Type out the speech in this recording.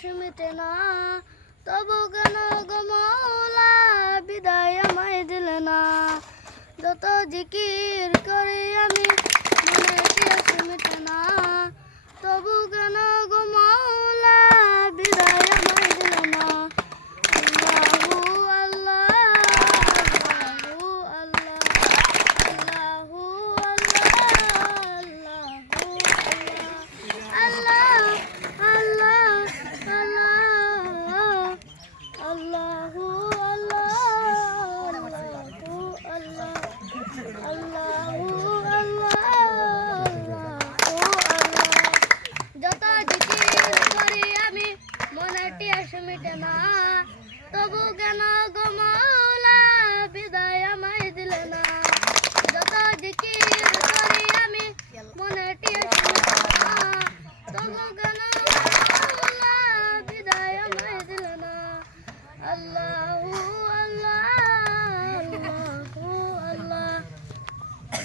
টিয়াস মিটে না, তবু কেন গো মৌলা বিদায় আমায় দিলে না। যত জিকির করি আমি মনে টিয়াস মিটে না, তবু কেন গো মৌলা বিদায় আমায় দিলে না। আল্লাহু আল্লাহ, আল্লাহু আল্লাহ, আল্লাহু আল্লাহ, আল্লাহু আল্লাহ, যত জিকির করি আমি মনে টিয়াস মিটে না, তবু কেন গো মৌলা বিদায় আমায় দিলে না। যত জিকির করি আমি মনে টিয়াস মিটে না, তবু কেন গো মৌলা বিদায় আমায় দিলে না। আল্লাহ